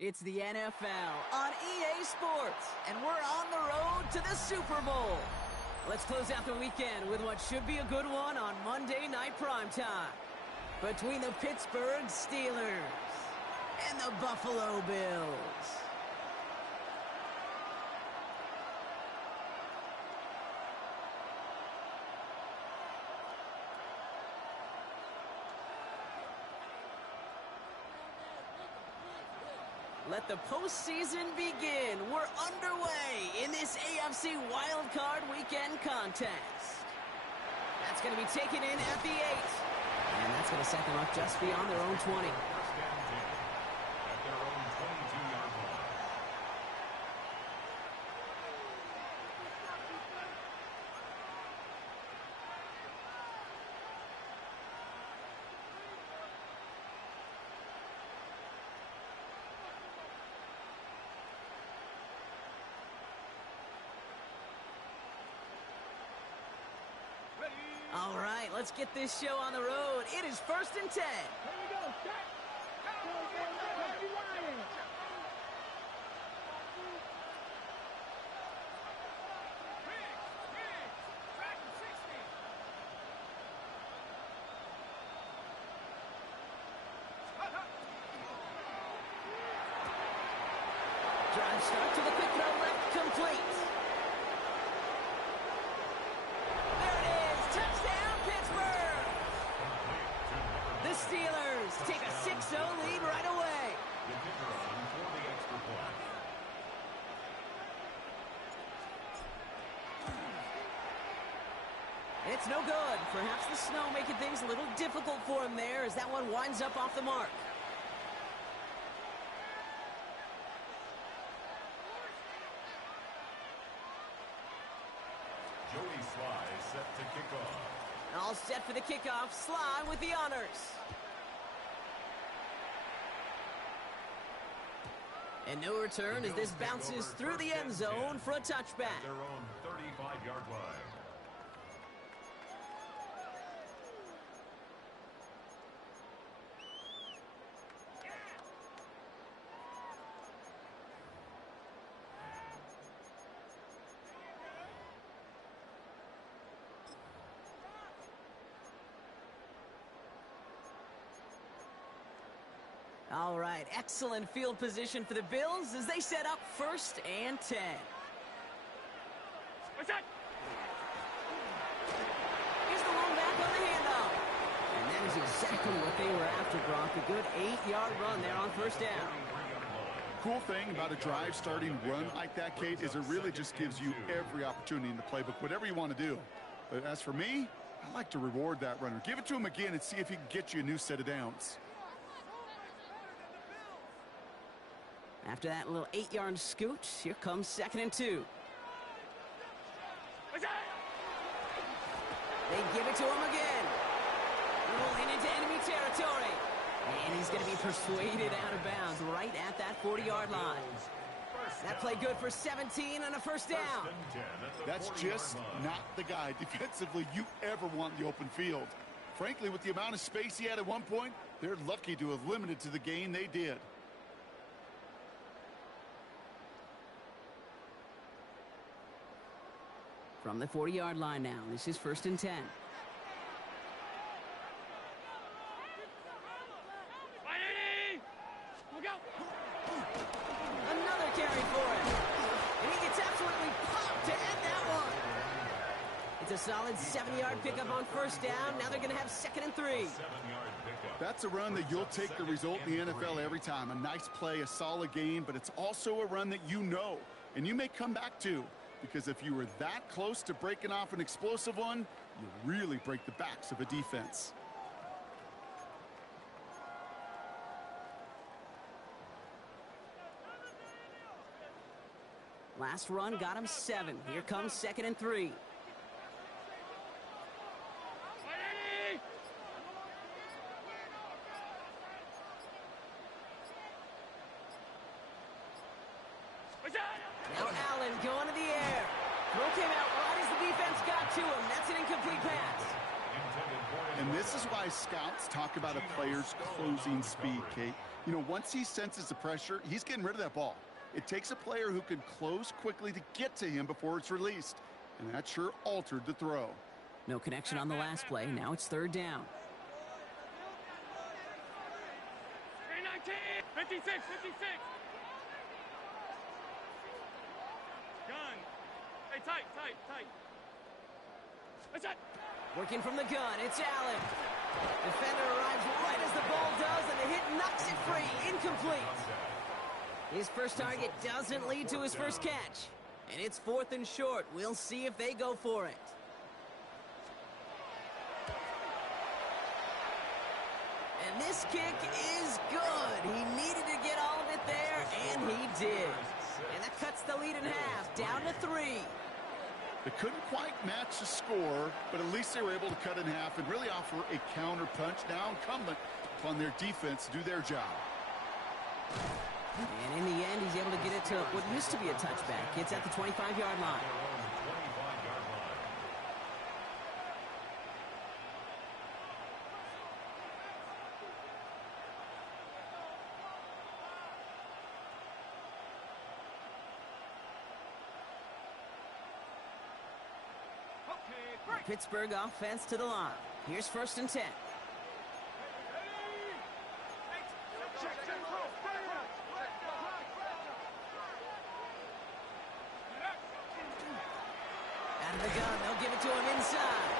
It's the NFL on EA Sports, and we're on the road to the Super Bowl. Let's close out the weekend with what should be a good one on Monday Night Primetime. Between the Pittsburgh Steelers and the Buffalo Bills. Let the postseason begin. We're underway in this AFC wildcard weekend contest. That's going to be taken in at the 8. And that's going to set them up just beyond their own 20. At their own 22-yard line. All right, let's get this show on the road. It is 1st and 10. Here we go. Set. Go, you Lions. Track 60. Drive start to the quick throw left, complete. The Steelers take a 6-0 lead right away. The kicker on for the extra point. It's no good. Perhaps the snow making things a little difficult for him there as that one winds up off the mark. Joey Sly set to kick off. All set for the kickoff. Sly with the honors. And no return as this bounces through the end zone for a touchback. At their own 35-yard line. All right, excellent field position for the Bills as they set up 1st and 10. What's that? Here's the long back on the handoff. And that is exactly what they were after, Brock. A good 8-yard run there on 1st down. Cool thing about a drive starting run like that, Kate, is it really just gives you every opportunity in the playbook, whatever you want to do. But as for me, I like to reward that runner. Give it to him again and see if he can get you a new set of downs. After that little 8-yard scoot, here comes 2nd and 2. What's that? They give it to him again. Rolling into enemy territory. And he's going to be persuaded out of bounds right at that 40-yard line. That play good for 17 and a 1st down. That's just not the guy defensively you ever want in the open field. Frankly, with the amount of space he had at one point, they're lucky to have limited to the gain they did. From the 40-yard line now, this is 1st and 10. Look out. Another carry for him. And he gets absolutely popped to end that one. It's a solid 7-yard pickup on 1st down. Now they're going to have 2nd and 3. 7-yard pickup. That's a run that you'll take the result in the NFL every time. A nice play, a solid gain, but it's also a run that you know, and you may come back to. Because if you were that close to breaking off an explosive one, you really break the backs of a defense. Last run got him 7. Here comes 2nd and 3. Now Allen going to the air. Throw came out right as the defense got to him. That's an incomplete pass. And this is why scouts talk about a player's closing speed, Kate. You know, once he senses the pressure, he's getting rid of that ball. It takes a player who can close quickly to get to him before it's released. And that sure altered the throw. No connection on the last play. Now it's third down. 319, 56, 56. Gun. Hey, tight. That's it. Working from the gun, it's Allen. Defender arrives right as the ball does, and the hit knocks it free. Incomplete. His first target doesn't lead to his first catch. And it's 4th and short. We'll see if they go for it. And this kick is good. He needed to get all of it there, and he did. And that cuts the lead in half, down to 3. They couldn't quite match the score, but at least they were able to cut in half and really offer a counter punch. Now incumbent upon their defense to do their job. And in the end, he's able to get it to what used to be a touchback. It's at the 25-yard line. Pittsburgh offense to the line. Here's 1st and 10. Out of the gun, they'll give it to him inside.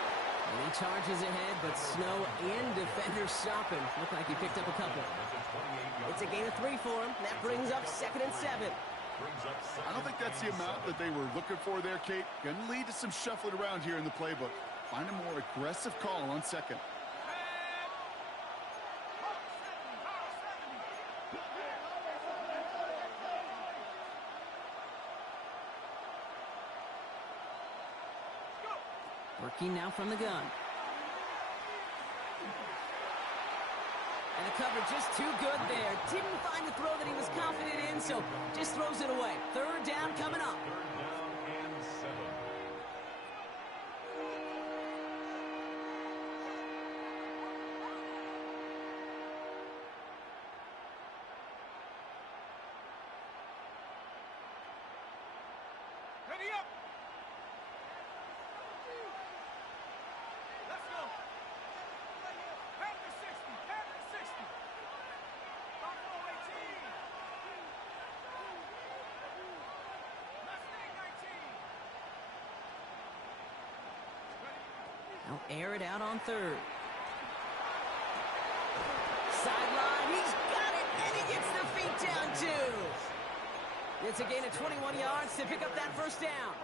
And he charges ahead, but Snow and defenders stop him. Looked like he picked up a couple. It's a gain of 3 for him. That brings up 2nd and 7. I don't think that's the amount that they were looking for there, Kate. Going to lead to some shuffling around here in the playbook. Find a more aggressive call on 2nd. Working now from the gun. And the cover just too good there. Didn't find the throw that he was confident in, so just throws it away. 3rd down coming up. Ready up. Let's go. Half the 60. Half the 60. Buffalo 18. Mustang 19. They'll air it out on 3rd. Sideline, he's got it, and he gets the feet down too. It's a gain of 21 yards to pick up that 1st down.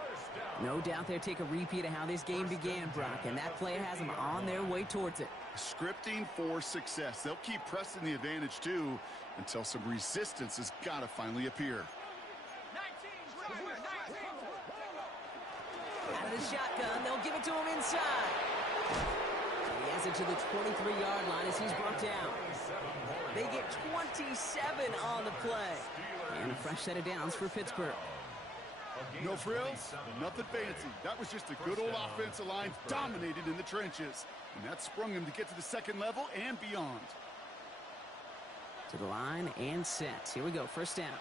No doubt they'll take a repeat of how this game began, Brock, and that play has them on their way towards it. Scripting for success. They'll keep pressing the advantage, too, until some resistance has got to finally appear. 19. Out of the shotgun, they'll give it to him inside. He has it to the 23-yard line as he's brought down. They get 27 on the play. And a fresh set of downs for Pittsburgh. No frills, nothing fancy. That was just a good old offensive line dominated in the trenches. And that sprung him to get to the 2nd level and beyond. To the line and set. Here we go, 1st down.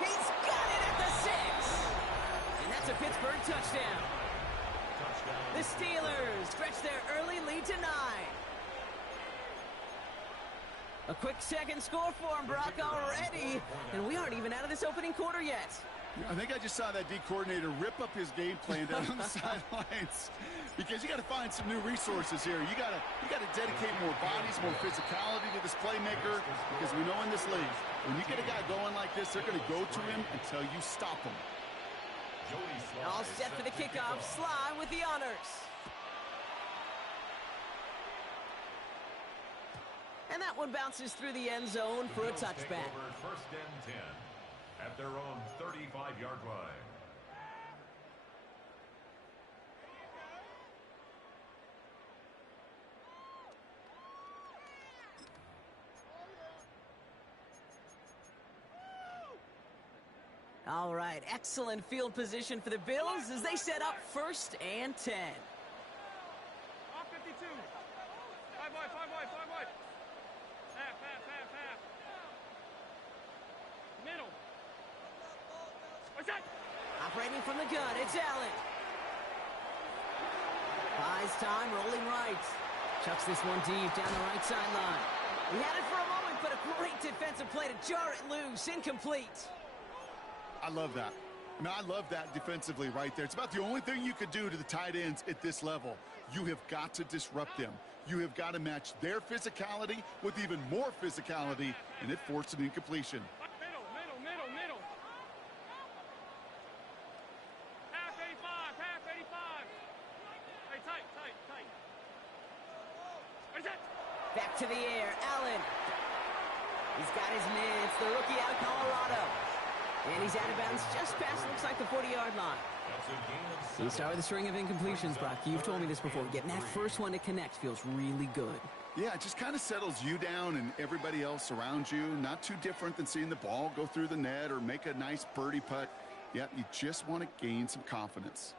He's got it at the 6. And that's a Pittsburgh touchdown. The Steelers stretch their early lead to 9. A quick 2nd score for him, Brock, already. And we aren't even out of this opening quarter yet. I think I just saw that D coordinator rip up his game plan down on the sidelines, because you got to find some new resources here. You got to dedicate more bodies, more physicality to this playmaker, because we know in this league, when you get a guy going like this, they're going to go to him until you stop him. All set for the kickoff. Sly with the honors. And that one bounces through the end zone for a touchback. 1st and 10 at their own 35-yard line. All right, excellent field position for the Bills as they set up 1st and 10. Off 52. 5 wide, 5 wide, 5 wide. Half. Middle. What's that? Operating from the gun, it's Allen. Buys time, rolling right. Chucks this one deep down the right sideline. He had it for a moment, but a great defensive play to jar it loose. Incomplete. I love that. I mean, I love that defensively right there. It's about the only thing you could do to the tight ends at this level. You have got to disrupt them. You have got to match their physicality with even more physicality, and it forced an incompletion. Middle. Half 85. Hey, tight. What is that? Back to the air, Allen. He's got his man. It's the rookie out of Colorado. And he's out of bounds just past, looks like, the 40-yard line. You start with a string of incompletions, Brock. You've told me this before. Getting that first one to connect feels really good. Yeah, it just kind of settles you down and everybody else around you. Not too different than seeing the ball go through the net or make a nice birdie putt. Yeah, you just want to gain some confidence.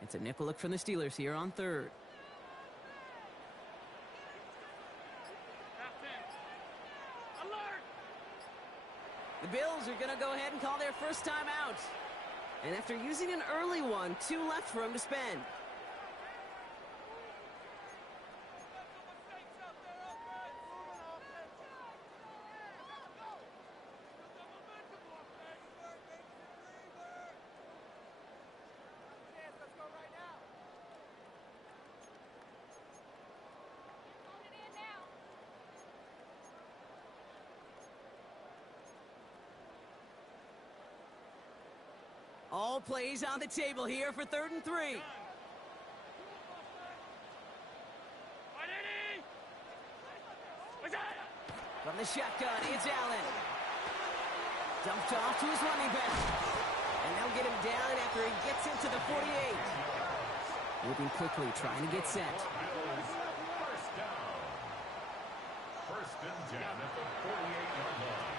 It's a nickel look from the Steelers here on 3rd. Half 10. Alert! The Bills are going to go ahead and call their first timeout. And after using an early one, 2 left for him to spend. All plays on the table here for 3rd and 3. From the shotgun, it's Allen. Dumped off to his running back. And they'll get him down after he gets into the 48. Moving quickly, trying to get set. First down. First and 10 at the 48-yard line.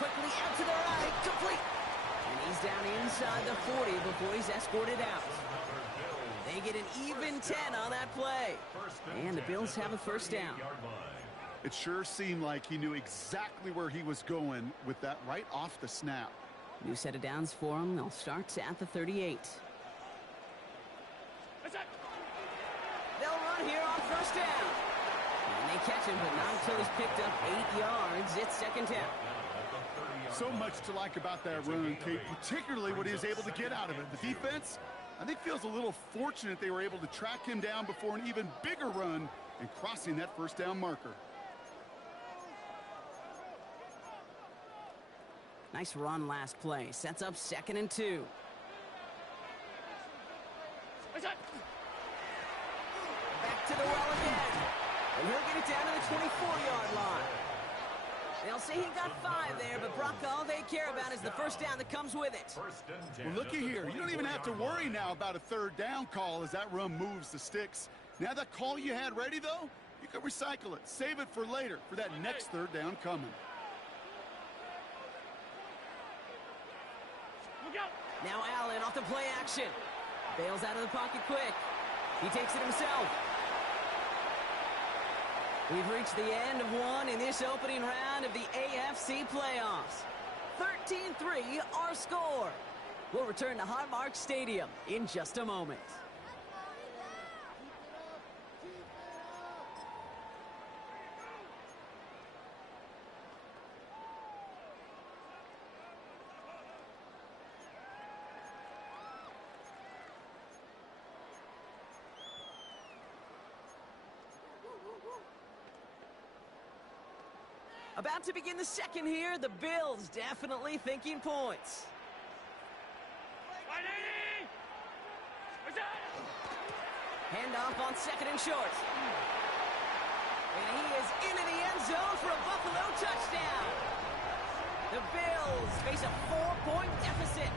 Quickly out to the right, complete. And he's down inside the 40 before he's escorted out. They get an even 10 on that play. And the Bills have a first down. It sure seemed like he knew exactly where he was going with that right off the snap. New set of downs for him. They'll start at the 38. They'll run here on first down. And they catch him, but not until he's picked up 8 yards. It's 2nd down. So much to like about that run, Kate, particularly what he was able to get out of it. The defense, I think, feels a little fortunate they were able to track him down before an even bigger run and crossing that first down marker. Nice run last play. Sets up 2nd and 2. Back to the well again. And he'll get it down to the 24-yard line. They'll say he got 5 there, but Brock, all they care about is the first down that comes with it. Well, looky here. You don't even have to worry now about a 3rd down call as that run moves the sticks. Now that call you had ready, though, you can recycle it. Save it for later, for that next 3rd down coming. Now Allen off the play action. Bails out of the pocket quick. He takes it himself. We've reached the end of one in this opening round of the AFC playoffs. 13-3 our score. We'll return to Highmark Stadium in just a moment. About to begin the second here. The Bills definitely thinking points. Handoff on 2nd and short. And he is into the end zone for a Buffalo touchdown. The Bills face a 4-point deficit.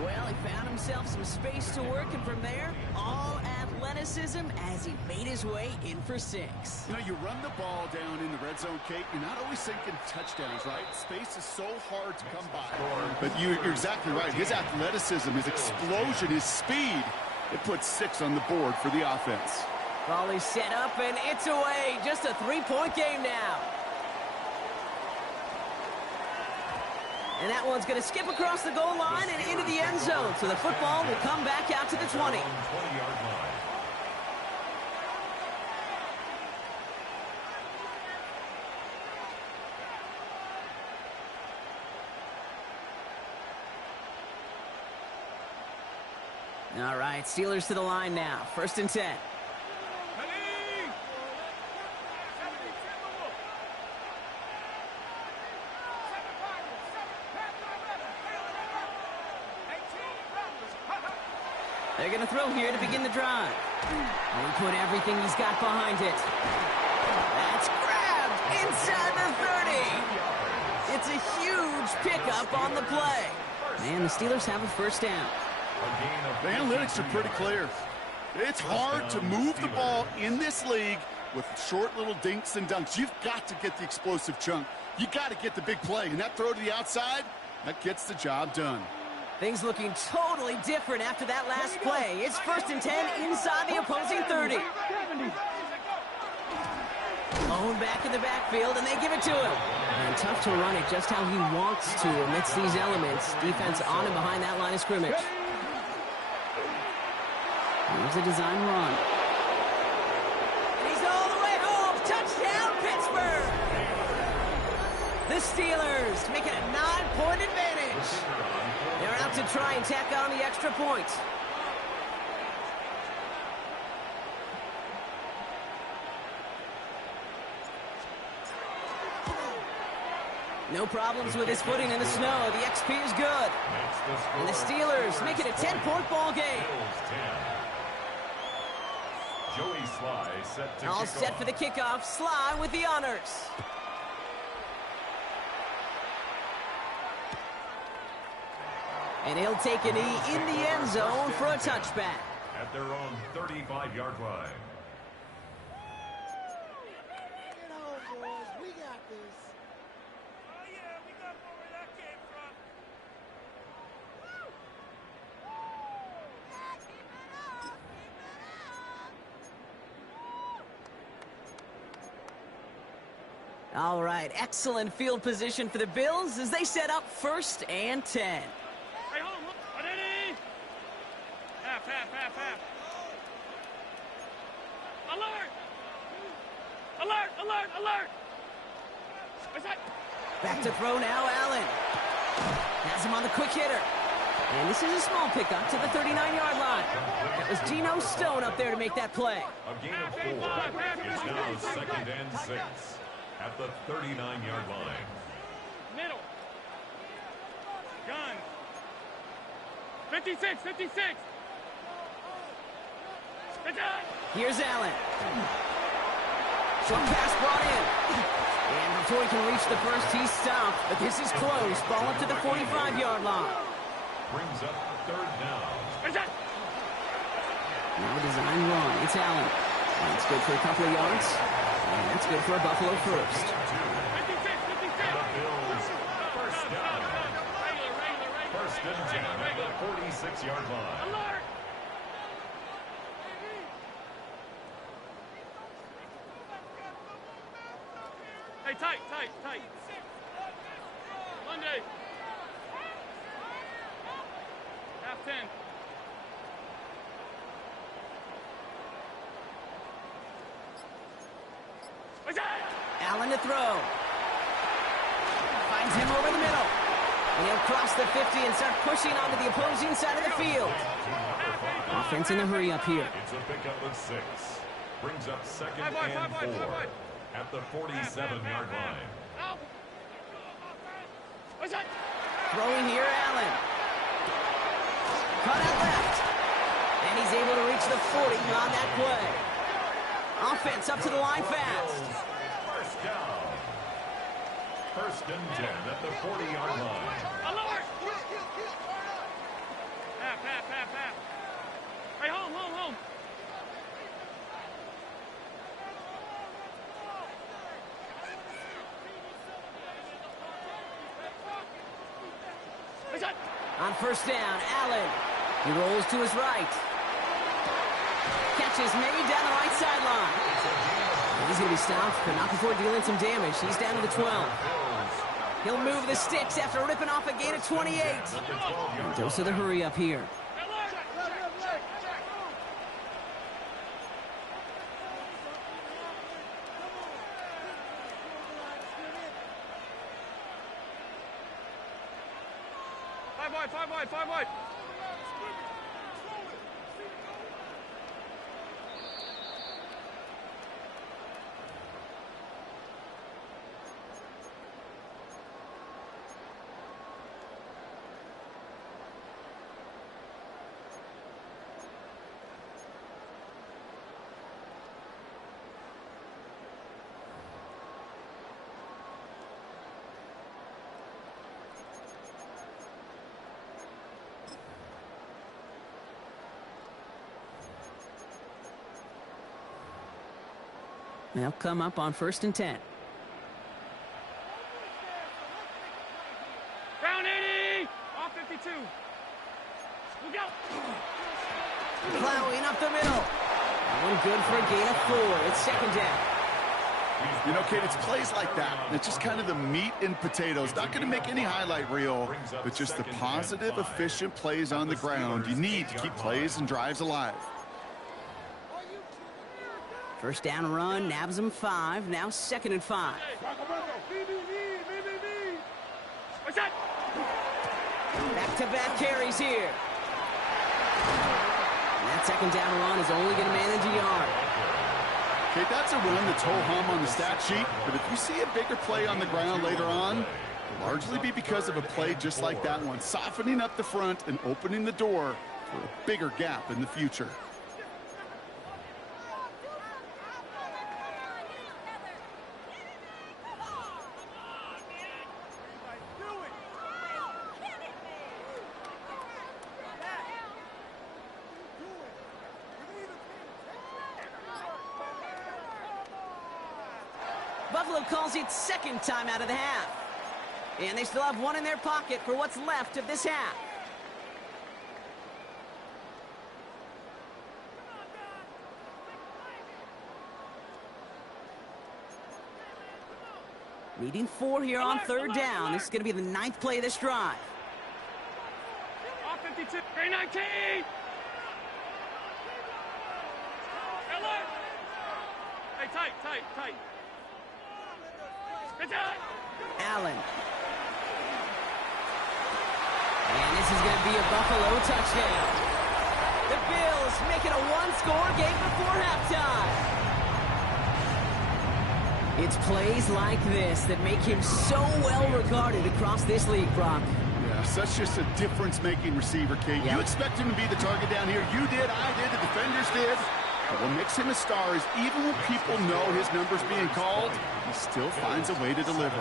Well, he found himself some space to work, and from there, all athleticism as he made his way in for 6. You know, you run the ball down in the red zone, Kate, you're not always thinking touchdowns, right? Space is so hard to come by. But you're exactly right. His athleticism, his explosion, his speed, it puts 6 on the board for the offense. Ball is set up, and it's away. Just a 3-point game now. And that one's going to skip across the goal line and into the end zone. So the football will come back out to the 20. 20-yard line. All right, Steelers to the line now. 1st and 10. They're going to throw here to begin the drive. And he put everything he's got behind it. That's grabbed inside the 30. It's a huge pickup on the play. And the Steelers have a 1st down. The analytics are pretty clear. It's hard to move the ball in this league with short little dinks and dunks. You've got to get the explosive chunk. You got to get the big play. And that throw to the outside, that gets the job done. Things looking totally different after that last play. It's 1st and 10 inside the opposing 30. Owned back in the backfield, and they give it to him. And tough to run it just how he wants to amidst these elements. Defense on and behind that line of scrimmage. Here's a design run. And he's all the way home. Touchdown, Pittsburgh! The Steelers make it a 9-point advantage. They're out to try and tack on the extra point. No problems with his footing in the snow. The XP is good. And the Steelers make it a 10-point ball game. Joey Sly set to All set for the kickoff. Sly with the honors. And he'll take a knee in the end zone for a touchback. At their own 35-yard line. Get home, boys. We got this. Oh, yeah, we got where that came from. Yeah, keep it up. Keep it up. All right, excellent field position for the Bills as they set up 1st and 10. Hey, hold on. Ready? Half. Alert. What's that? Back to throw now, Allen. Has him on the quick hitter. And this is a small pickup to the 39-yard line. That was Geno Stone up there to make that play. A gain of 4. It's now 2nd and 6 at the 39-yard line. Middle. Gun. 56. Here's Allen. Short pass brought in. And before he can reach the first, he's stopped. But this is close. Ball up to the 45-yard line. Brings up 3rd down. Now a design run. It's Allen. That's good for a couple of yards. And that's good for a Buffalo 1st. 56. The Bills, 1st down. 1st and 10 at the 46-yard line. Alert. Hey, tight. Monday. Half 10. Allen to throw. Finds him over the middle. And he'll cross the 50 and start pushing onto the opposing side of the field. Offense in a hurry up here. It's a pickup of 6. Brings up 2nd and 4 at the 47-yard line. Throwing here, Allen. Cut out left. And he's able to reach the 40 on that play. Offense up to the line fast. First down. First and 10 at the 40-yard line. Alert! Half. Hey, home. On first down, Allen. He rolls to his right. Catch is made down the right sideline. He's going to be stopped, but not before dealing some damage. He's down to the 12. He'll move the sticks after ripping off a gain of 28. Dose of the hurry up here. Five wide. They'll come up on first and 10. Round 80! Off 52. Look out! Plowing up the middle. That one good for a gain of 4. It's second down. You know, Kate, it's plays like that. It's just kind of the meat and potatoes. Not going to make any highlight reel, but just the positive, efficient plays on the ground. You need to keep plays and drives alive. First down run, nabs him 5. Now second and 5. Back-to-back carries here. And that second down run is only going to manage a yard. Okay, that's a run that's ho-hum on the stat sheet, but if you see a bigger play on the ground later on, it'll largely be because of a play just like that one, softening up the front and opening the door for a bigger gap in the future. Buffalo calls it second time out of the half. And they still have one in their pocket for what's left of this half. Needing 4 here on third down. This is going to be the 9th play of this drive. Off 52. Hey, 19! Alert! Hey, tight. Allen. And this is going to be a Buffalo touchdown. The Bills make it a one-score game before halftime. It's plays like this that make him so well regarded across this league, Brock. Yeah, such just a difference-making receiver, Kate. Yeah. You expect him to be the target down here. You did, I did, the defenders did. But what makes him a star is even when people know his number's being called, he still finds a way to deliver.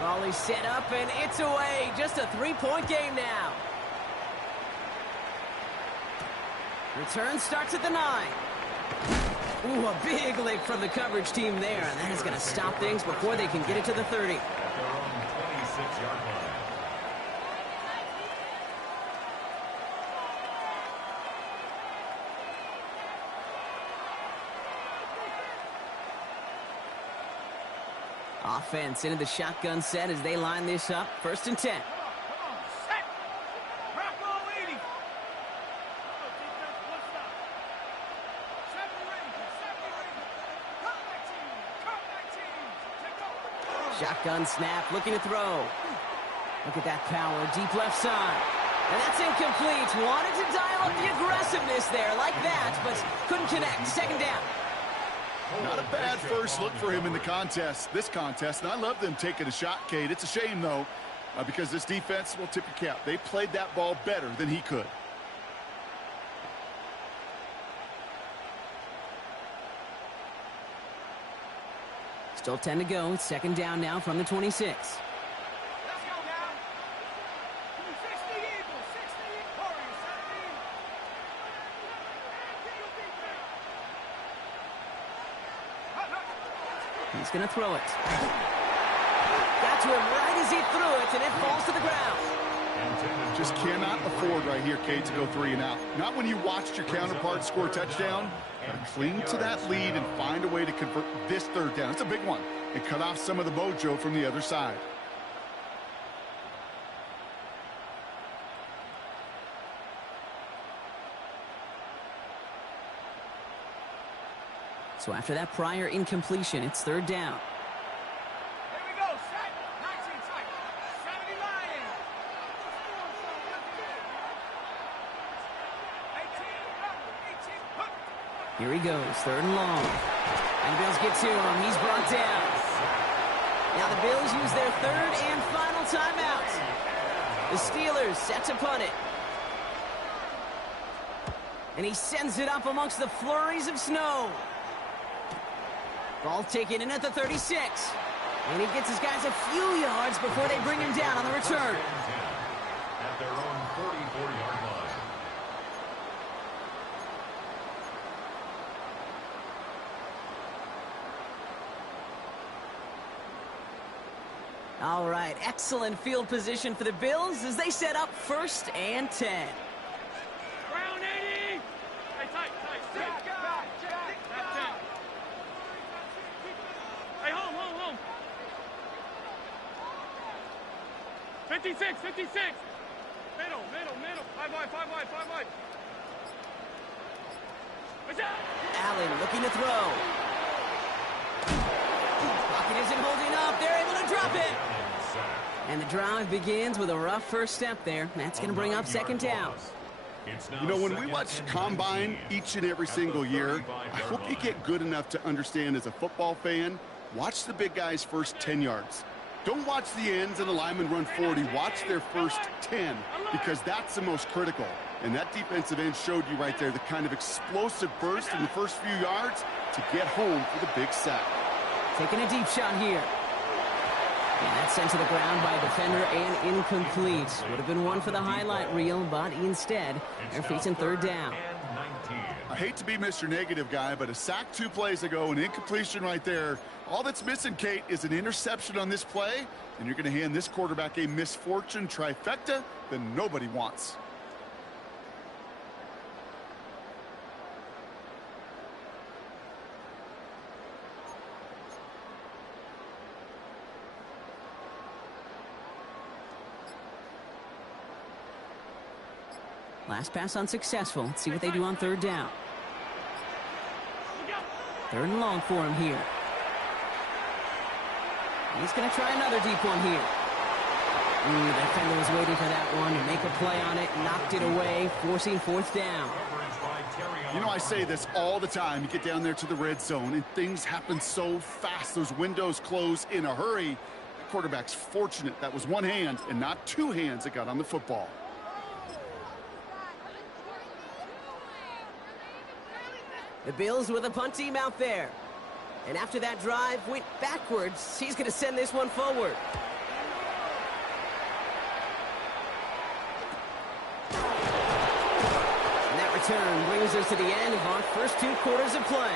Ball is set up, and it's away. Just a 3-point game now. Return starts at the 9. Ooh, a big lick from the coverage team there, and that is going to stop things before they can get it to the 30. At their own 26-yard line. Offense into the shotgun set as they line this up. First and 10. Set! Rock roll 80! Shotgun snap, looking to throw. Look at that power, deep left side. And that's incomplete. Wanted to dial up the aggressiveness there like that, but couldn't connect. Second down. Not a bad first look for him in the this contest, and I love them taking a shot, Kate. It's a shame, though, because this defense will tip your cap. They played that ball better than he could. Still 10 to go. It's second down now from the 26. Let's go now. 60 Eagles, 60 Warriors, 17. He's going to throw it. Got to him right as he threw it, and it falls to the ground. Just cannot afford right here, Kate, to go 3 and out. Not when you watched your counterpart score a touchdown. Gotta cling to that lead and find a way to convert this third down. It's a big one. And cut off some of the mojo from the other side. So after that prior incompletion, it's third down. Here we go, set. 19 tight. 70 Lions. 18, 18, hook. Here he goes, third and long. And the Bills get to him. He's brought down. Now the Bills use their third and final timeout. The Steelers set to punt it. And he sends it up amongst the flurries of snow. Ball taken in at the 36. And he gets his guys a few yards before they bring him down on the return. At their own 44-yard line. All right, excellent field position for the Bills as they set up first and 10. Brown 80. Hey, tight. Check. Hey, home. 56. Middle. 5 wide. What's that? Allen looking to throw. Pocket isn't holding up. They're able to drop it. And the drive begins with a rough first step there. That's going to bring up second down. You know, when we watch Combine each and every single year, I hope you get good enough to understand as a football fan, watch the big guys' first 10 yards. Don't watch the ends and the linemen run 40. Watch their first 10 because that's the most critical. And that defensive end showed you right there the kind of explosive burst in the first few yards to get home for the big sack. Taking a deep shot here. And that's sent to the ground by a defender and incomplete. Would have been one for the highlight reel, but instead, they're facing third down. I hate to be Mr. Negative guy, but a sack 2 plays ago, an incompletion right there. All that's missing, Kate, is an interception on this play, and you're going to hand this quarterback a misfortune trifecta that nobody wants. Last pass unsuccessful. Let's see what they do on third down. Third and long for him here. He's going to try another deep one here. The defender was waiting for that one to make a play on it. Knocked it away, forcing fourth down. You know, I say this all the time. You get down there to the red zone, and things happen so fast. Those windows close in a hurry. The quarterback's fortunate that was one hand and not 2 hands that got on the football. The Bills with a punt team out there. And after that drive went backwards, he's going to send this one forward. And that return brings us to the end of our first 2 quarters of play.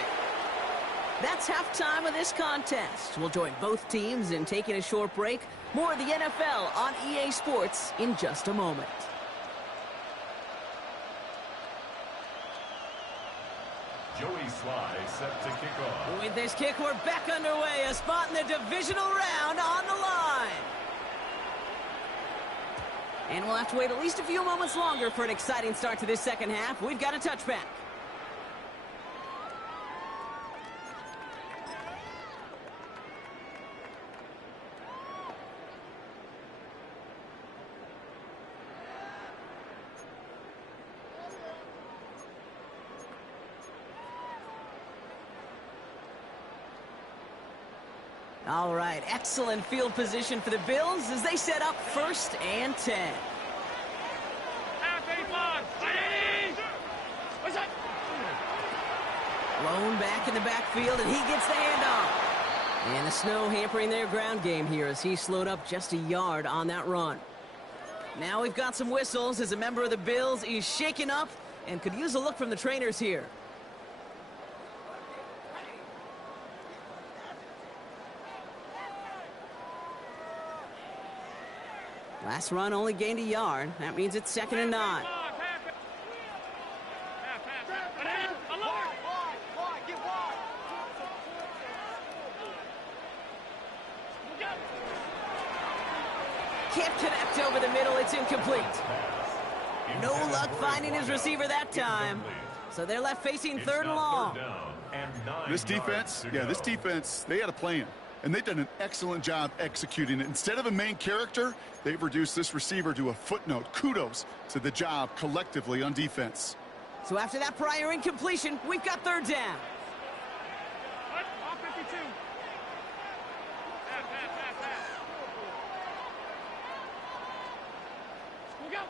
That's halftime of this contest. We'll join both teams in taking a short break. More of the NFL on EA Sports in just a moment. Joey Sly set to kick off. With this kick, we're back underway. A spot in the divisional round on the line. And we'll have to wait at least a few moments longer for an exciting start to this second half. We've got a touchback. All right, excellent field position for the Bills as they set up first and 10. Lone back in the backfield, and he gets the handoff. And the snow hampering their ground game here as he slowed up just a yard on that run. Now we've got some whistles as a member of the Bills is shaken up and could use a look from the trainers here. Last run only gained a yard. That means it's 2nd and 9. Can't connect over the middle. It's incomplete. No luck finding his receiver that time. So they're left facing 3rd and long. This defense, they had a plan. And they've done an excellent job executing it. Instead of a main character, they've reduced this receiver to a footnote. Kudos to the job collectively on defense. So after that prior incompletion, we've got 3rd down. Off 52. We'll go.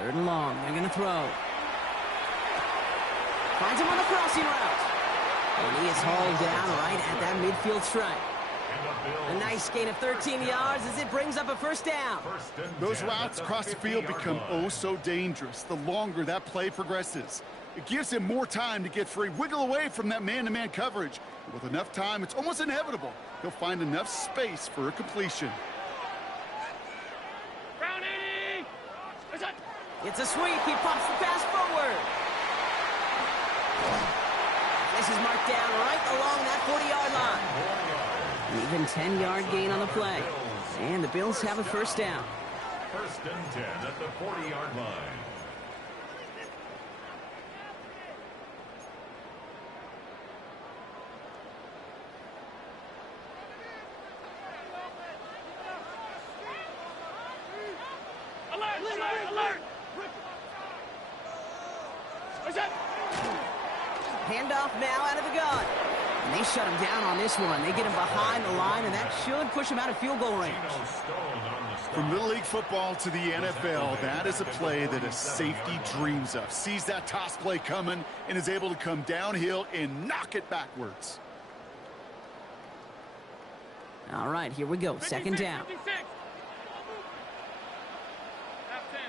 3rd and long. They're going to throw. Finds him on the crossing route. And he is hauled down right at that midfield stripe. A nice gain of 13 yards as it brings up a 1st down. Those routes across the field become oh so dangerous the longer that play progresses. It gives him more time to get free, wiggle away from that man-to-man coverage. With enough time, it's almost inevitable he'll find enough space for a completion. Brownie! It's a sweep. He pops the pass forward. This is marked down right along that 40-yard line. An even 10-yard gain on the play. And the Bills have a 1st down. 1st and 10 at the 40-yard line. Alert! Handoff now out of the gun. And they shut him down on this one. They get him behind the line, and that should push him out of field goal range. From Little League football to the NFL, that is a play that a safety dreams of. Sees that toss play coming and is able to come downhill and knock it backwards. All right, here we go. 2nd down. 56. Half 10.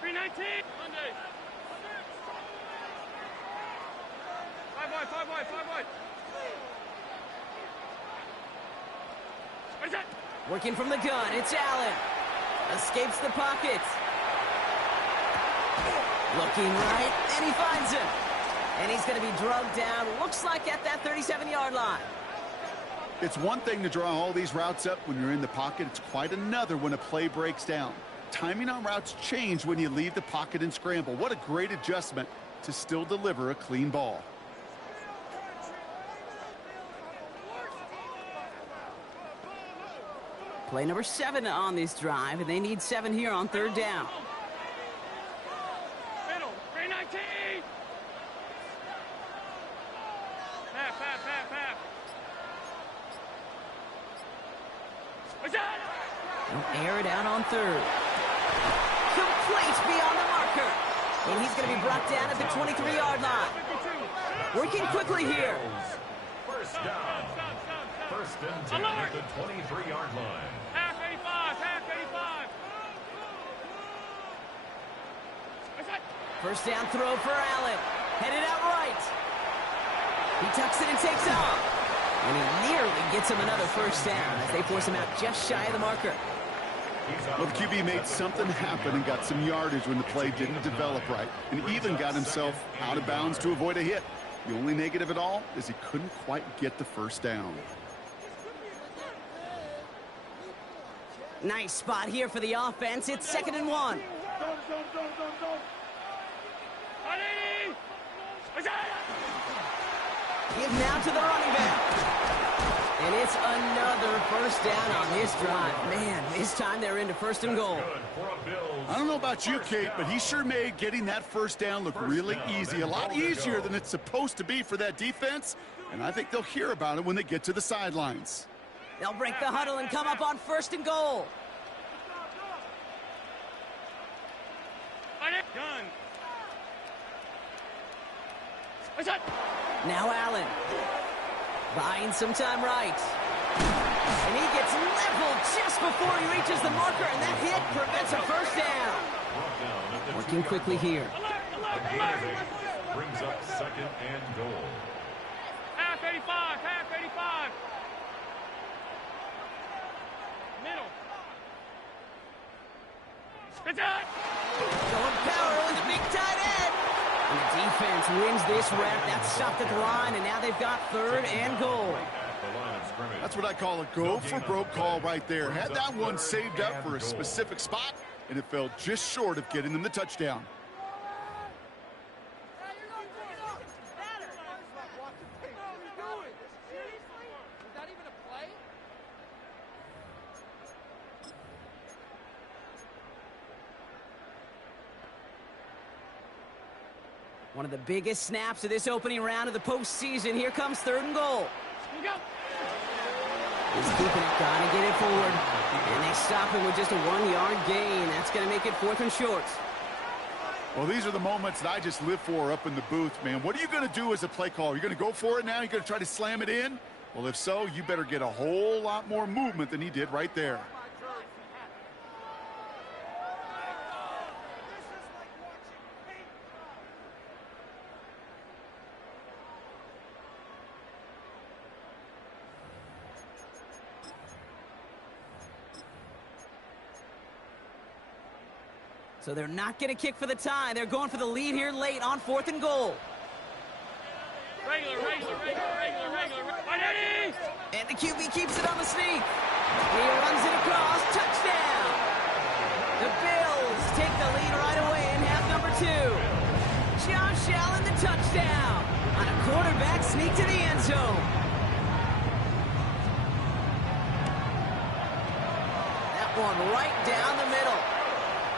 319. Monday. 5 wide. What is that? Working from the gun, it's Allen. Escapes the pocket. Looking right, and he finds him. And he's going to be drugged down, looks like at that 37-yard line. It's one thing to draw all these routes up when you're in the pocket. It's quite another when a play breaks down. Timing on routes change when you leave the pocket and scramble. What a great adjustment to still deliver a clean ball. Play number 7 on this drive, and they need 7 here on 3rd down. Middle. 319. Half. What's that? They'll air it out on 3rd. Complete beyond the marker. And he's going to be brought down at the 23-yard line. Working quickly here. 1st down. 1st and 10 at the 23-yard line. Half 85. What's that? 1st down throw for Allen. Headed out right. He tucks it and takes off. And he nearly gets him another 1st down as they force him out just shy of the marker. Well, the QB made something happen and got some yardage when the play didn't develop right, and even got himself out of bounds to avoid a hit. The only negative at all is he couldn't quite get the 1st down. Nice spot here for the offense. It's 2nd and 1. Give now to the running back. And it's another 1st down on this drive. Man, this time they're into 1st and goal. I don't know about you, Kate, but he sure made getting that 1st down look really easy. A lot easier than it's supposed to be for that defense. And I think they'll hear about it when they get to the sidelines. They'll break the huddle and come up on 1st and goal. Gun. Now Allen. Buying some time right. And he gets leveled just before he reaches the marker, and that hit prevents a first down. Working quickly here. Brings up second and goal. Half 85, half 85. Middle. It's out. Going power with a big tight end. And the defense wins this rep. That's stopped at the line, and now they've got third and goal. That's what I call a go-for-broke call right there. Had that one saved up for a specific spot, and it fell just short of getting them the touchdown. One of the biggest snaps of this opening round of the postseason. Here comes third and goal. He's keeping it, gotta get it forward. And they stop him with just a 1-yard gain. That's gonna make it fourth and short. Well, these are the moments that I just live for up in the booth, man. What are you going to do as a play caller? You're going to go for it now? You're going to try to slam it in? Well, if so, you better get a whole lot more movement than he did right there. So they're not going to kick for the tie. They're going for the lead here late on fourth and goal. Regular. And the QB keeps it on the sneak. He runs it across. Touchdown. The Bills take the lead right away in half number 2. Josh Allen, the touchdown. On a quarterback sneak to the end zone. That one right down the middle.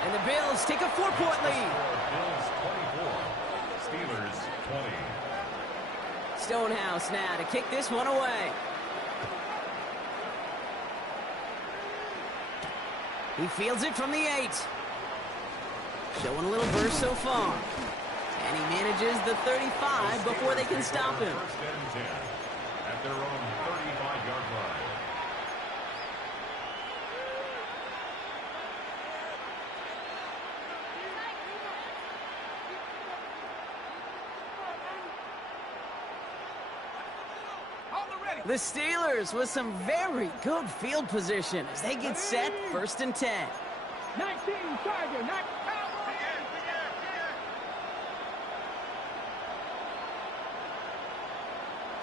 And the Bills take a 4-point lead. Bills 24, Steelers 20. Stonehouse now to kick this one away. He fields it from the 8. Showing a little burst so far. And he manages the 35 before they can stop him. First and 10 at their own 35-yard line. The Steelers with some very good field position as they get set, first and 10. 19, Tiger, 19.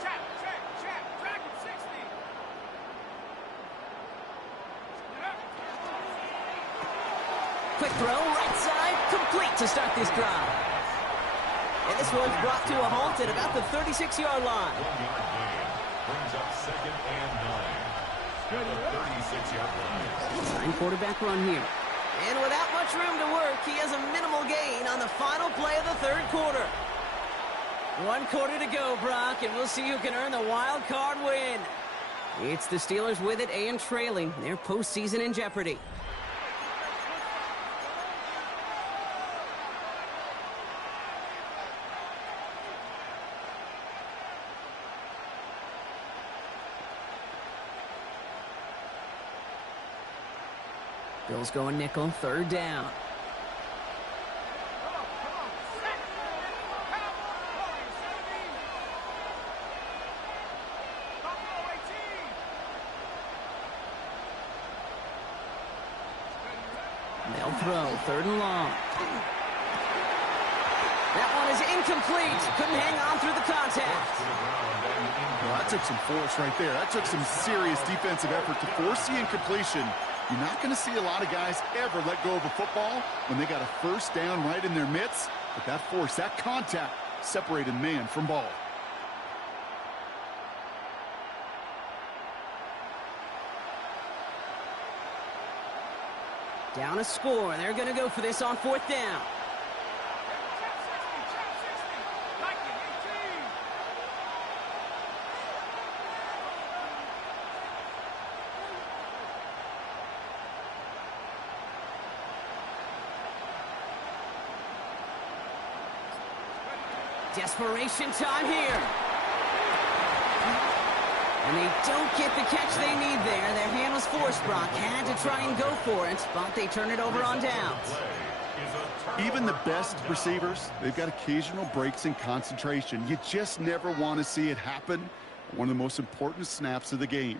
Check, Dragon 60. Quick throw, right side, complete to start this drive. And this one's brought to a halt at about the 36-yard line. 1-yard gain. Brings up second and 9 at the 36-yard line. 9-quarterback run here. And without much room to work, he has a minimal gain on the final play of the third quarter. 1 quarter to go, Brock, and we'll see who can earn the wild card win. It's the Steelers with it and trailing. Their postseason in jeopardy. Bills going nickel, third down. They'll throw, third and long. That one is incomplete. Couldn't hang on through the contact. Well, that took some force right there. That took some serious defensive effort to force the incompletion. You're not going to see a lot of guys ever let go of a football when they got a first down right in their midst. But that force, that contact, separated man from ball. Down a score. They're going to go for this on fourth down. Desperation time here. And they don't get the catch they need there. Their hand was forced. Brock had to try and go for it, but they turn it over on downs. Even the best receivers, they've got occasional breaks in concentration. You just never want to see it happen on one of the most important snaps of the game.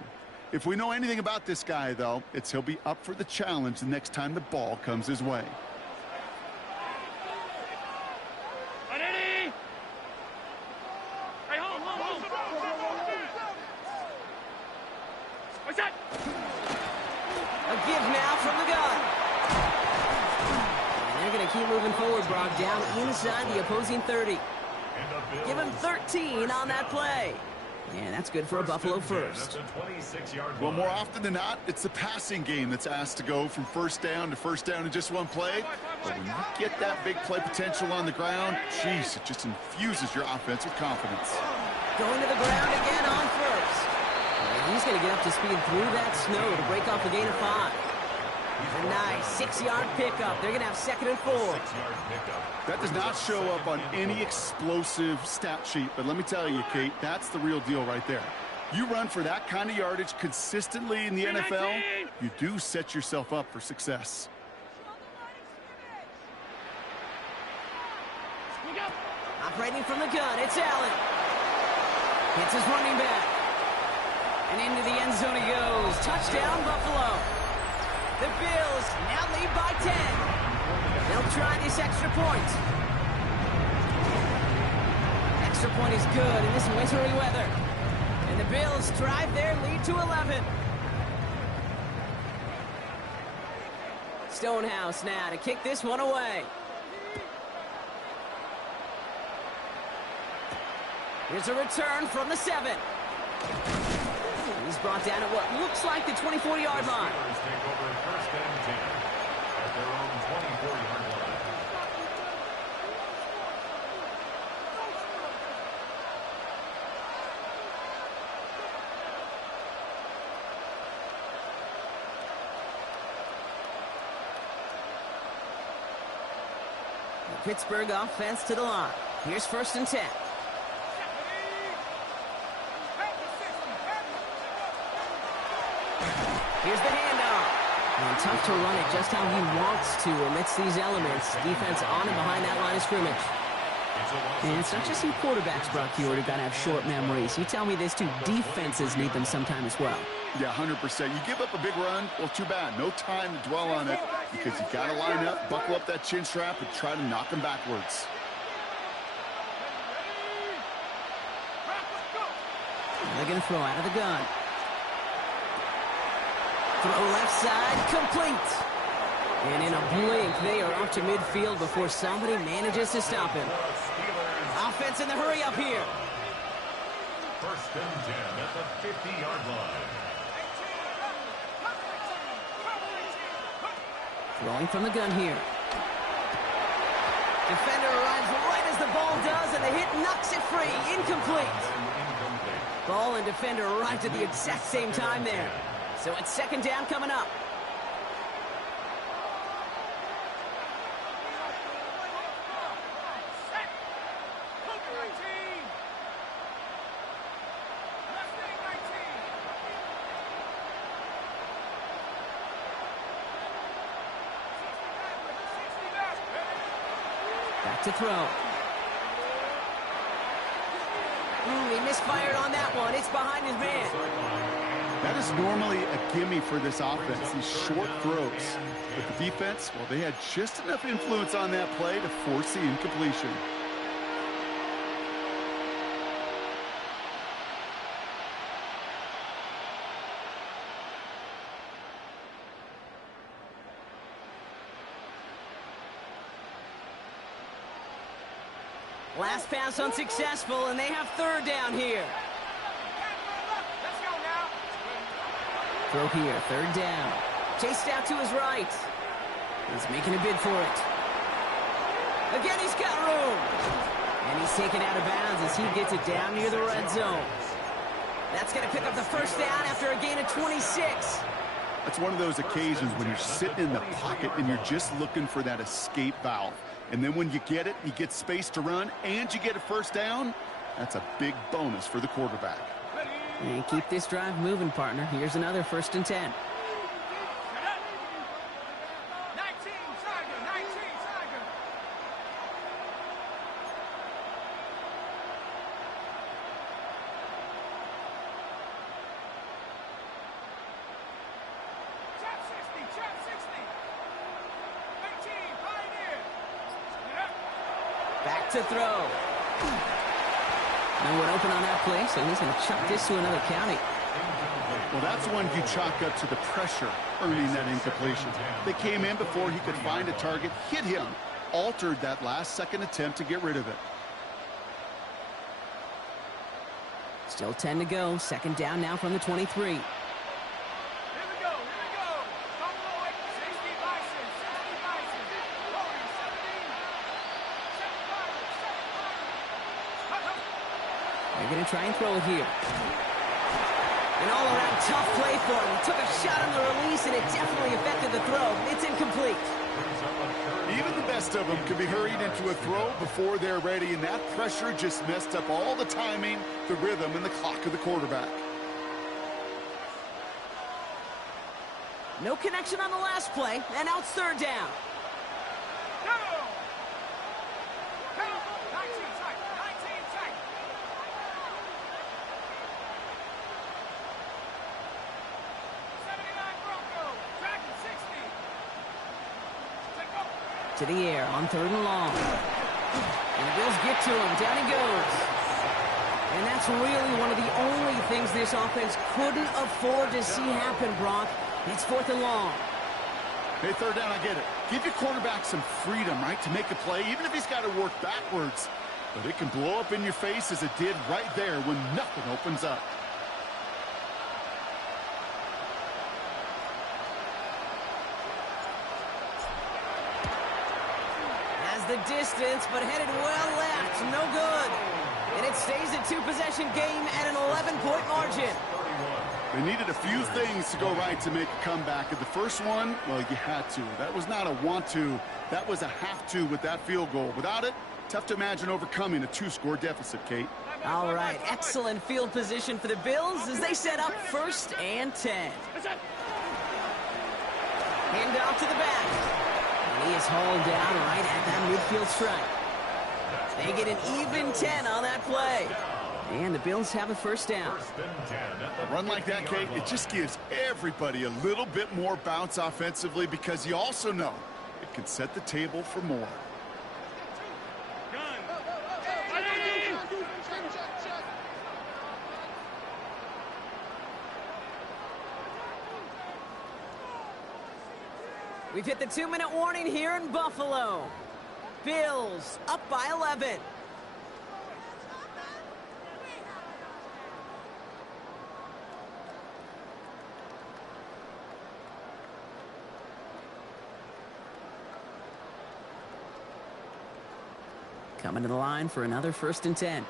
If we know anything about this guy, though, it's he'll be up for the challenge the next time the ball comes his way. A give now from the gun. And they're going to keep moving forward, Brock, down inside the opposing 30. Give him 13 on that play. And that's good for a Buffalo first. Well, more often than not, it's the passing game that's asked to go from first down in just one play. But when you get that big play potential on the ground, geez, it just infuses your offense with confidence. Going to the ground again on first. And he's going to get up to speed through that snow to break off a gain of 5. A nice 6-yard pickup. They're going to have 2nd and 4. That does not show up on any explosive stat sheet, but let me tell you, Kate, that's the real deal right there. You run for that kind of yardage consistently in the NFL, you do set yourself up for success. Operating from the gun, it's Allen. Hits his running back. And into the end zone he goes. Touchdown, Buffalo. The Bills now lead by 10. They'll try this extra point. Extra point is good in this wintry weather. And the Bills drive their lead to 11. Stonehouse now to kick this one away. Here's a return from the 7. He's brought down at what looks like the 24-yard line. Take over 1st and 10 at their own 24-yard line. The Pittsburgh offense to the line. Here's 1st and 10. Here's the handoff. And tough to run it just how he wants to amidst these elements. Defense on and behind that line of scrimmage. And it's not just some quarterbacks, Brock, you already got to have short memories. You tell me this too, defenses need them sometime as well. Yeah, 100%. You give up a big run, well, too bad. No time to dwell on it because you got to line up, buckle up that chin strap, and try to knock them backwards. They're going to throw out of the gun. Throw left side, complete. And in a blink, they are off to midfield before somebody manages to stop him. Offense in the hurry up here. 1st and 10 at the 50-yard line. Throwing from the gun here. Defender arrives right as the ball does, and the hit knocks it free. Incomplete. Ball and defender arrived at the exact same time there. So it's 2nd down coming up. Back to throw. He misfired on that one. It's behind his man. That is normally a gimme for this offense, these short throws. But the defense, well, they had just enough influence on that play to force the incompletion. Last pass unsuccessful, and they have 3rd down here. Throw here, 3rd down. Chased out to his right. He's making a bid for it. Again, he's got room. And he's taken out of bounds as he gets it down near the red zone. That's going to pick up the 1st down after a gain of 26. That's one of those occasions when you're sitting in the pocket and you're just looking for that escape valve. And then when you get it, you get space to run, and you get a 1st down, that's a big bonus for the quarterback. And keep this drive moving, partner. Here's another 1st and 10. 19, Tiger, 19, Tiger. Trap 60, trap 60. 18, Pioneer. Back to throw. No one open on that play, so he's going to chuck this to another county. Well, that's one you chalk up to the pressure earning that incompletion. They came in before he could find a target, hit him, altered that last-second attempt to get rid of it. Still 10 to go. 2nd down now from the 23. Here we go, here we go. Buffalo 60 Bison, 60 Bison. 40, 17, 7 Pirates, 7 Pirates. They're going to try and throw it here. An all-around tough play for him. He took a shot on the release, and it definitely affected the throw. It's incomplete. Even the best of them can be hurried into a throw before they're ready, and that pressure just messed up all the timing, the rhythm, and the clock of the quarterback. No connection on the last play, and now it's 3rd down. Go! Count. 19 tight, 19 tight. 79 Broncos, Dragon 60. Take off. To the air on 3rd and long. And the Bills get to him. Down he goes. And that's really one of the only things this offense couldn't afford to see happen, Brock. It's 4th and long. Hey, 3rd down, I get it. Give your quarterback some freedom, right, to make a play, even if he's got to work backwards. But it can blow up in your face as it did right there when nothing opens up. Has the distance, but headed well left. No good. And it stays a 2-possession game at an 11-point margin. They needed a few things to go right to make a comeback. And the first one, well, you had to. That was not a want to. That was a have to with that field goal. Without it, tough to imagine overcoming a 2-score deficit, Kate. All right, excellent field position for the Bills as they set up 1st and 10. Hand off to the back. And he is hauled down right at that midfield stripe. They get an even 10 on that play. And the Bills have a 1st down. A run like that, Kate, it just gives everybody a little bit more bounce offensively because you also know it can set the table for more. We've hit the 2-minute warning here in Buffalo. Bills up by 11. Coming to the line for another 1st and 10.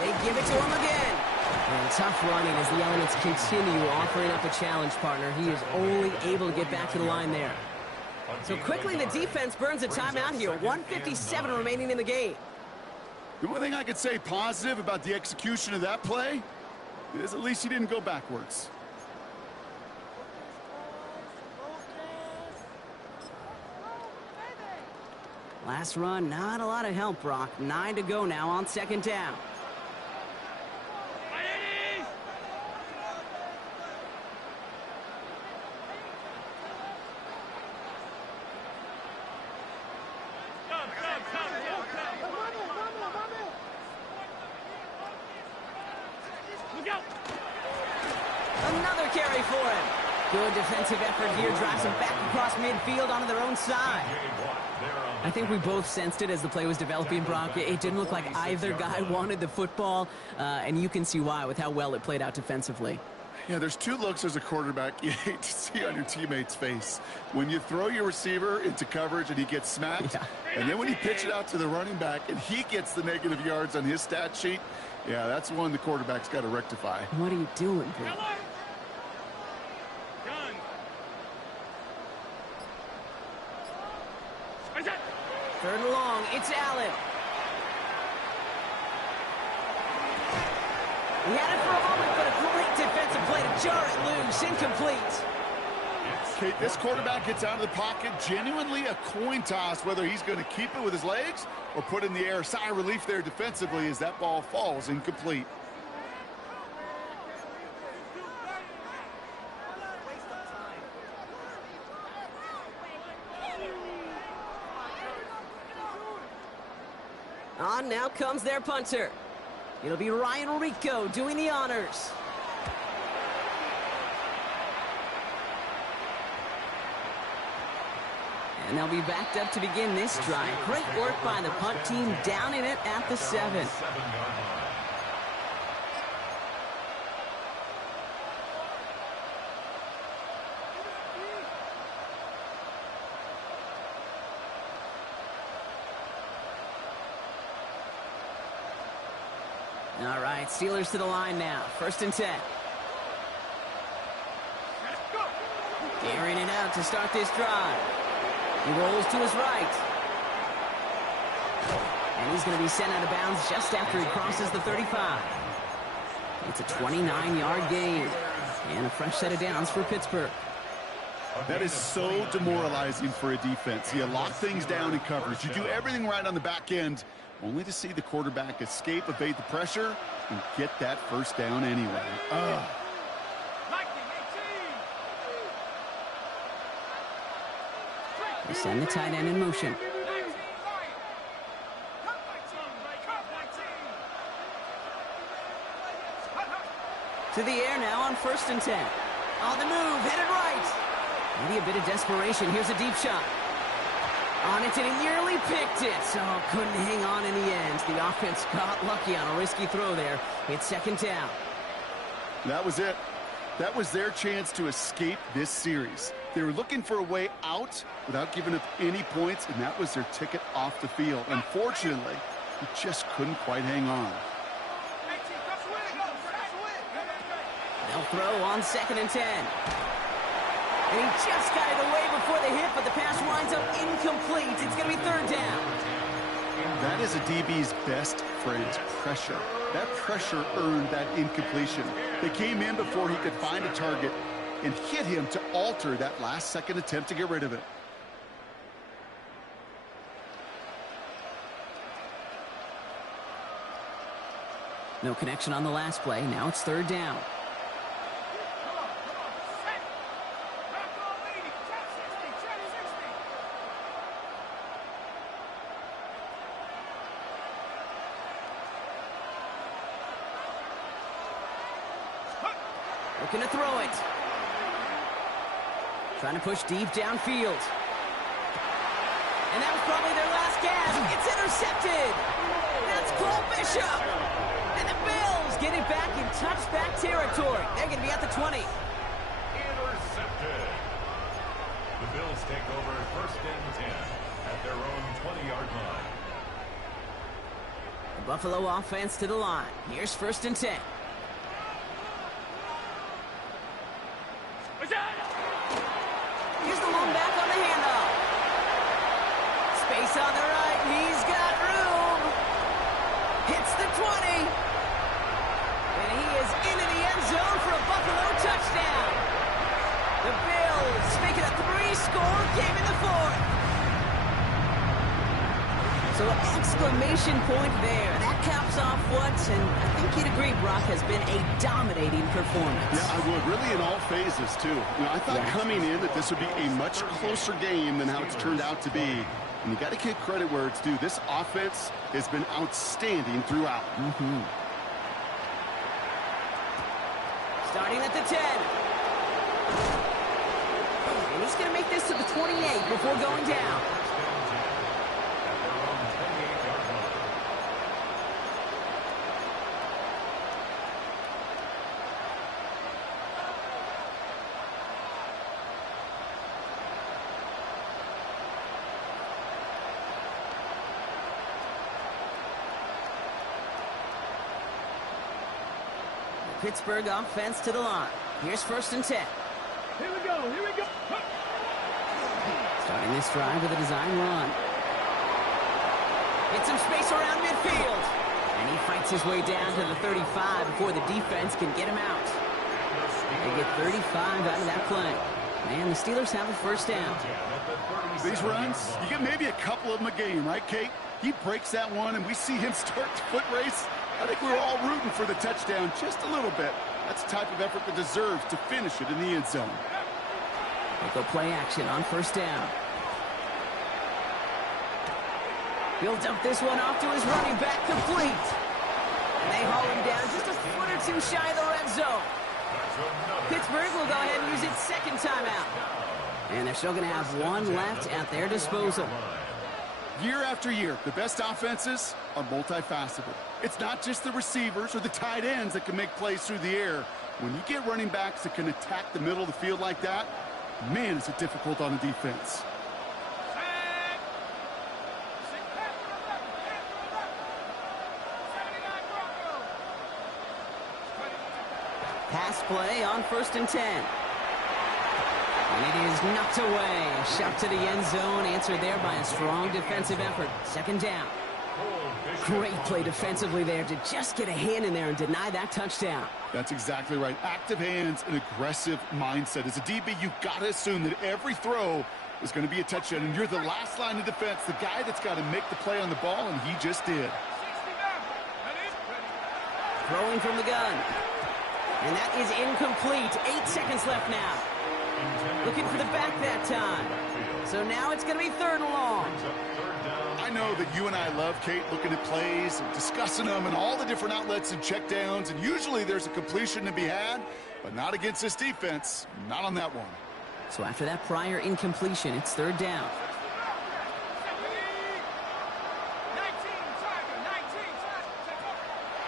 They give it to him again. And tough running as the elements continue offering up a challenge, partner. He is only able to get back to the line there. So quickly the defense burns a timeout here. 1:57 remaining in the game. The one thing I could say positive about the execution of that play is at least he didn't go backwards. Last run, not a lot of help, Brock. 9 to go now on 2nd down. Another carry for him. Good defensive effort here. Drives him back across midfield onto their own side. I think we both sensed it as the play was developing, Brock. It didn't look like either guy wanted the football, and you can see why with how well it played out defensively. Yeah, there's 2 looks as a quarterback you hate to see on your teammate's face. When you throw your receiver into coverage and he gets smacked, and then when you pitch it out to the running back and he gets the negative yards on his stat sheet, yeah, that's one the quarterback's got to rectify. What are you doing, bro? Third and long, it's Allen. He had it for a moment, but a great defensive play to jar it loose. Incomplete. Okay, this quarterback gets out of the pocket, genuinely a coin toss whether he's going to keep it with his legs or put it in the air. Sigh of relief there defensively as that ball falls incomplete. On now comes their punter. It'll be Ryan Rico doing the honors. And they'll be backed up to begin this drive. Great work by the punt team, down in it at the 7. All right, Steelers to the line now. 1st and 10. Airing it out to start this drive. He rolls to his right. And he's going to be sent out of bounds just after he crosses the 35. It's a 29-yard gain. And a fresh set of downs for Pittsburgh. That is so demoralizing for a defense. You lock things down in coverage. You do everything right on the back end, only to see the quarterback escape, evade the pressure, and get that first down anyway. They send the tight end in motion. To the air now on 1st and 10. On the move, headed right. Maybe a bit of desperation. Here's a deep shot. On it, and he nearly picked it. Oh, couldn't hang on in the end. The offense got lucky on a risky throw there. It's 2nd down. That was it. That was their chance to escape this series. They were looking for a way out without giving up any points, and that was their ticket off the field. Unfortunately, he just couldn't quite hang on. They'll throw on 2nd and 10. And he just got it away before the hit, but the pass winds up incomplete. It's going to be 3rd down. That is a DB's best friend, pressure. That pressure earned that incompletion. They came in before he could find a target and hit him to alter that last-second attempt to get rid of it. No connection on the last play. Now it's 3rd down. Looking to throw it. Trying to push deep downfield. And that was probably their last gasp. It's intercepted. That's Cole Bishop. And the Bills get it back in touchback territory. They're going to be at the 20. Intercepted. The Bills take over 1st and 10 at their own 20-yard line. The Buffalo offense to the line. Here's 1st and 10. Here's the one back on the handoff. Space on the right. He's got room. Hits the 20. And he is into the end zone for a Buffalo touchdown. The Bills make it a 3-score game in the 4th. So an exclamation point there. That caps off what, and I think you'd agree, Brock, has been a dominating performance. Yeah, I would. Really in all phases, too. You know, I thought coming in that this would be a much closer game than how it's turned out to be. And you got to give credit where it's due. This offense has been outstanding throughout. Starting at the 10. And he's going to make this to the 28 before going down. Pittsburgh offense to the line. Here's 1st and 10. Here we go. Starting this drive with a design run. Get some space around midfield. And he fights his way down to the 35 before the defense can get him out. They get 35 out of that play. Man, the Steelers have a first down. These runs, you get maybe a couple of them a game, right, Kate? He breaks that one, and we see him start the foot race. I think we're all rooting for the touchdown just a little bit. That's the type of effort that deserves to finish it in the end zone. They go play action on first down. He'll dump this one off to his running back, complete. And they haul him down just a foot or two shy of the red zone. Pittsburgh will go ahead and use its second timeout. And they're still going to have one left at their disposal. Year after year, the best offenses are multifaceted. It's not just the receivers or the tight ends that can make plays through the air. When you get running backs that can attack the middle of the field like that, man, is it difficult on a defense. Pass play on 1st and 10. And it is knocked away. A shot to the end zone, answered there by a strong defensive effort. Second down. Great play defensively there to just get a hand in there and deny that touchdown. That's exactly right. Active hands and aggressive mindset. As a DB, you've got to assume that every throw is going to be a touchdown, and you're the last line of defense, the guy that's got to make the play on the ball, and he just did. Throwing from the gun. And that is incomplete. 8 seconds left now. Looking for the back that time. So now it's going to be 3rd and long. I know that you and I love, Kate, looking at plays and discussing them and all the different outlets and checkdowns, and usually there's a completion to be had, but not against this defense. Not on that one. So after that prior incompletion, it's 3rd down.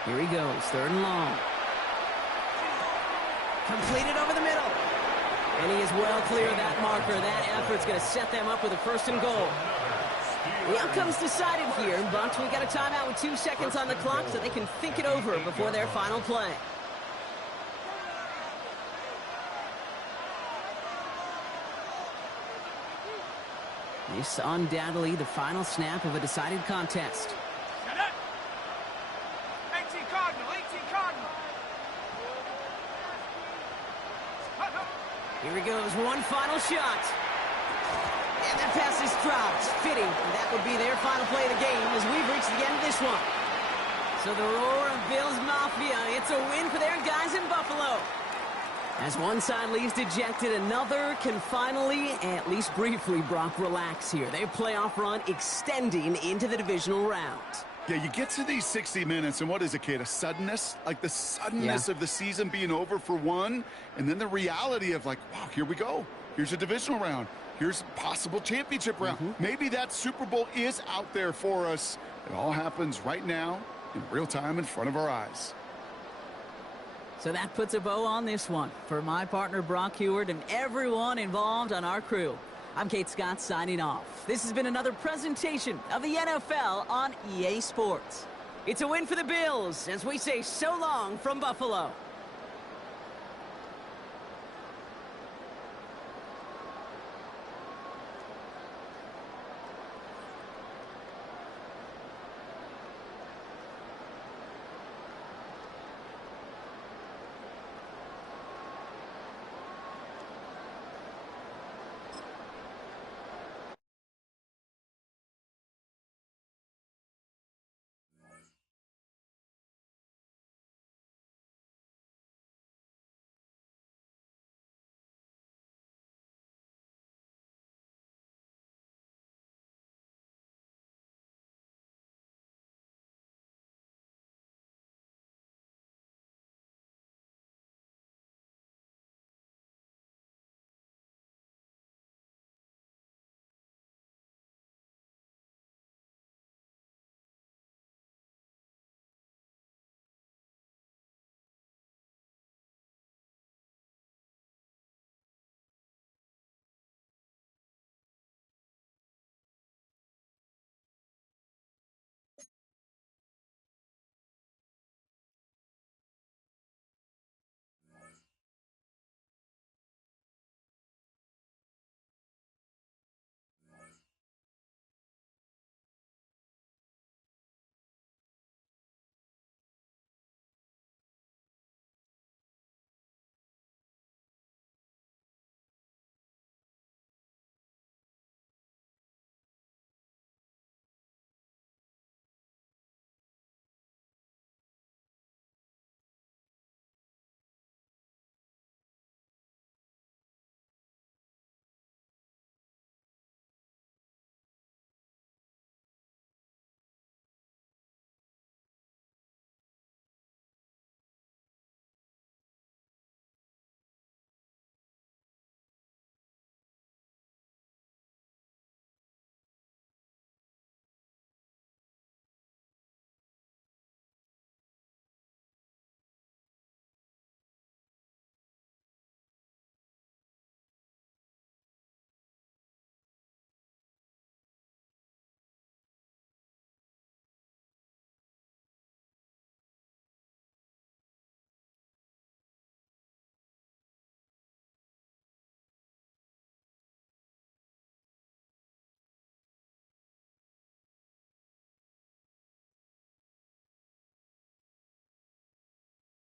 Here he goes, 3rd and long. Completed over the middle. And he is well clear of that marker. That effort's going to set them up with a 1st and goal. The outcome's decided here, but we got a timeout with 2 seconds on the clock so they can think it over before their final play. This undoubtedly the final snap of a decided contest. 18 Cardinal, 18 Cardinal. Here he goes, one final shot. And that pass is dropped. Fitting. That would be their final play of the game as we've reached the end of this one. So the roar of Bills Mafia, it's a win for their guys in Buffalo. As one side leaves dejected, another can finally, at least briefly, Brock, relax here. Their playoff run extending into the divisional round. Yeah, you get to these 60 minutes, and what is it, Kate? A suddenness? Like the suddenness of the season being over for one, and then the reality of like, wow, here we go. Here's a divisional round. Here's a possible championship round. Maybe that Super Bowl is out there for us. It all happens right now in real time in front of our eyes. So that puts a bow on this one. For my partner, Brock Heward, and everyone involved on our crew, I'm Kate Scott signing off. This has been another presentation of the NFL on EA Sports. It's a win for the Bills as we say so long from Buffalo.